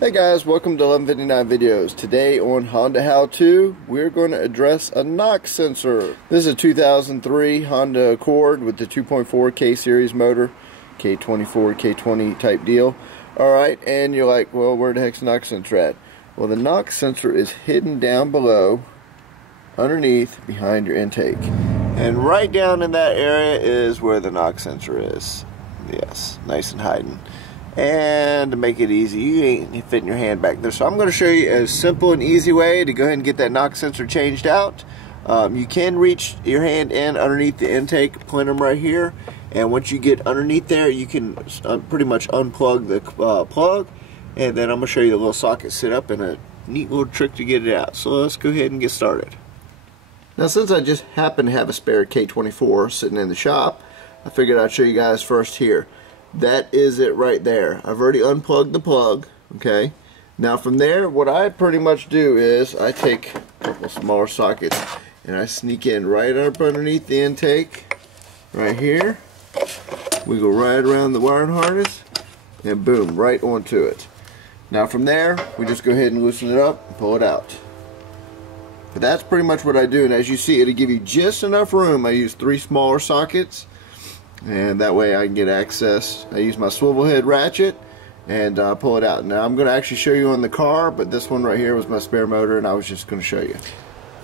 Hey guys, welcome to 1159 Videos. Today on Honda How To, we're going to address a knock sensor. This is a 2003 Honda Accord with the 2.4 K series motor, K24, K20 type deal. Alright, and you're like, well, where the heck's the knock sensor at? Well, the knock sensor is hidden down below, underneath, behind your intake. And right down in that area is where the knock sensor is. Yes, nice and hiding. And to make it easy, you ain't fitting your hand back there. So I'm going to show you a simple and easy way to go ahead and get that knock sensor changed out. You can reach your hand in underneath the intake plenum right here. And once you get underneath there, you can pretty much unplug the plug. And then I'm going to show you the little socket set up and a neat little trick to get it out. So let's go ahead and get started. Now, since I just happen to have a spare K24 sitting in the shop, I figured I'd show you guys first here. That is it right there. I've already unplugged the plug, okay? Now from there, what I pretty much do is I take a couple smaller sockets and I sneak in right up underneath the intake, right here. We go right around the wiring harness and boom, right onto it. Now from there, we just go ahead and loosen it up and pull it out. But that's pretty much what I do, and as you see, it'll give you just enough room. I use 3 smaller sockets, and that way I can get access. I use my swivel head ratchet and pull it out. Now I'm going to actually show you on the car, but this one right here was my spare motor and I was just going to show you.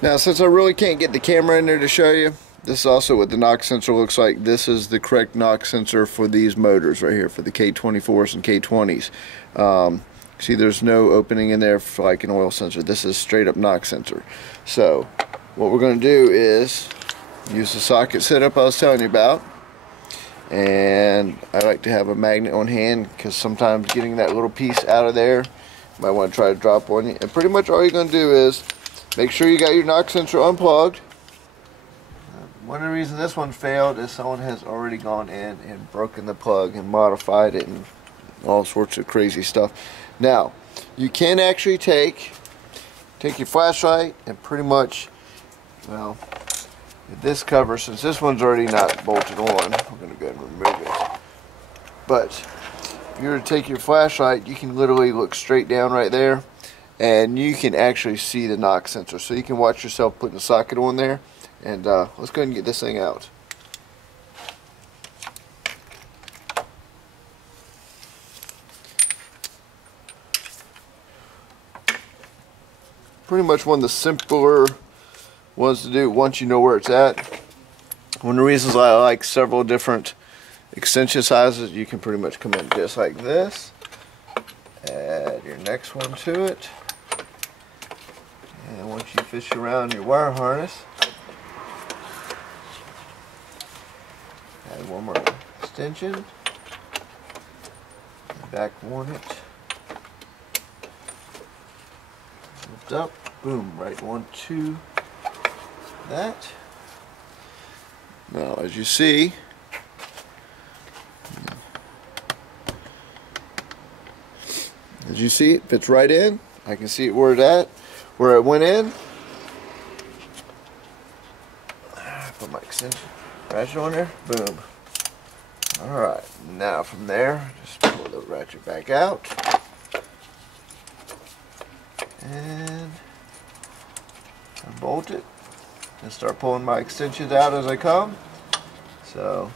Now, since I really can't get the camera in there to show you, this is also what the knock sensor looks like. This is the correct knock sensor for these motors right here, for the K24s and K20s. See, there's no opening in there for like an oil sensor. This is straight up knock sensor. So what we're going to do is use the socket setup I was telling you about. And I like to have a magnet on hand because sometimes getting that little piece out of there, you might want to try to drop on you. And pretty much all you're going to do is make sure you got your knock sensor unplugged. One of the reasons this one failed is someone has already gone in and broken the plug and modified it and all sorts of crazy stuff. Now, you can actually take your flashlight and pretty much, well, this cover, since this one's already not bolted on, I'm going to go ahead and remove it. But if you were to take your flashlight, you can literally look straight down right there and you can actually see the knock sensor. So you can watch yourself putting the socket on there. And let's go ahead and get this thing out. Pretty much one of the simpler ones to do once you know where it's at. One of the reasons I like several different extension sizes, you can pretty much come in just like this, add your next one to it, and once you fish around your wire harness, add one more extension, back on it, lift up, boom, right onto that. Now, as you see, it fits right in. I can see it where it went in. Put my extension ratchet on there, boom. Alright, now from there, just pull the ratchet back out. And unbolt it. And start pulling my extensions out as I come. So,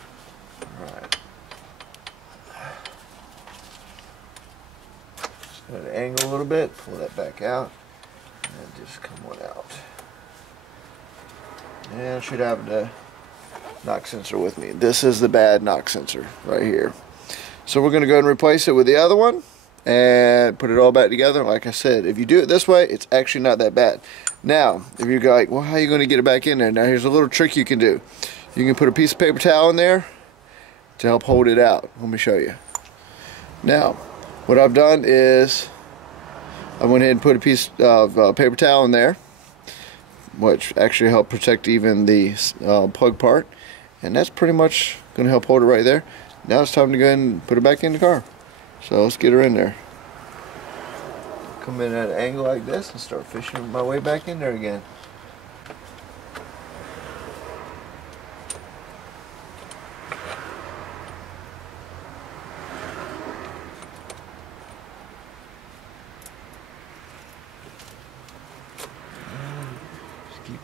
alright. Just going to angle a little bit, pull that back out, and just come one out. And I should have the knock sensor with me. This is the bad knock sensor right here. So we're going to go ahead and replace it with the other one and put it all back together. Like I said, if you do it this way, it's actually not that bad. Now, if you're like, well, how are you going to get it back in there? Now, here's a little trick you can do. You can put a piece of paper towel in there to help hold it out. Let me show you. Now, what I've done is I went ahead and put a piece of paper towel in there, which actually helped protect even the plug part. And that's pretty much going to help hold it right there. Now it's time to go ahead and put it back in the car. So let's get her in there. Come in at an angle like this and start fishing my way back in there again.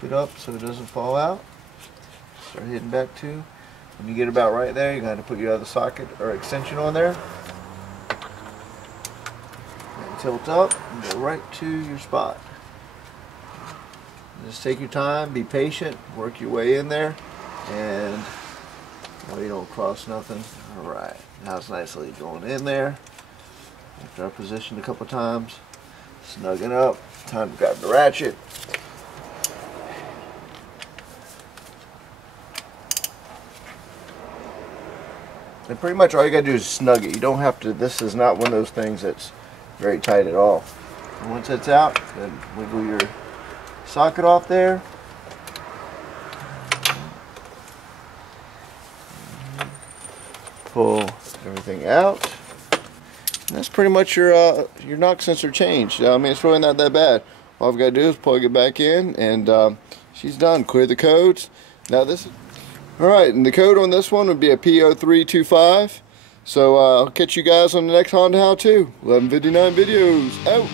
it up so it doesn't fall out. Start hitting back to. When you get about right there, you're going to put your other socket or extension on there. And tilt up and go right to your spot. Just take your time, be patient, work your way in there, and you don't cross nothing. Alright, now it's nicely going in there. After I positioned a couple times, snugging up, time to grab the ratchet. And pretty much all you gotta do is snug it. You don't have to, this is not one of those things that's very tight at all. And once it's out, then wiggle your socket off there. Pull everything out. And that's pretty much your knock sensor changed. I mean, it's really not that bad. All I've got to do is plug it back in, and she's done. Clear the codes. Now this is alright, and the code on this one would be a p0325. So I'll catch you guys on the next Honda How To. 1159 videos out.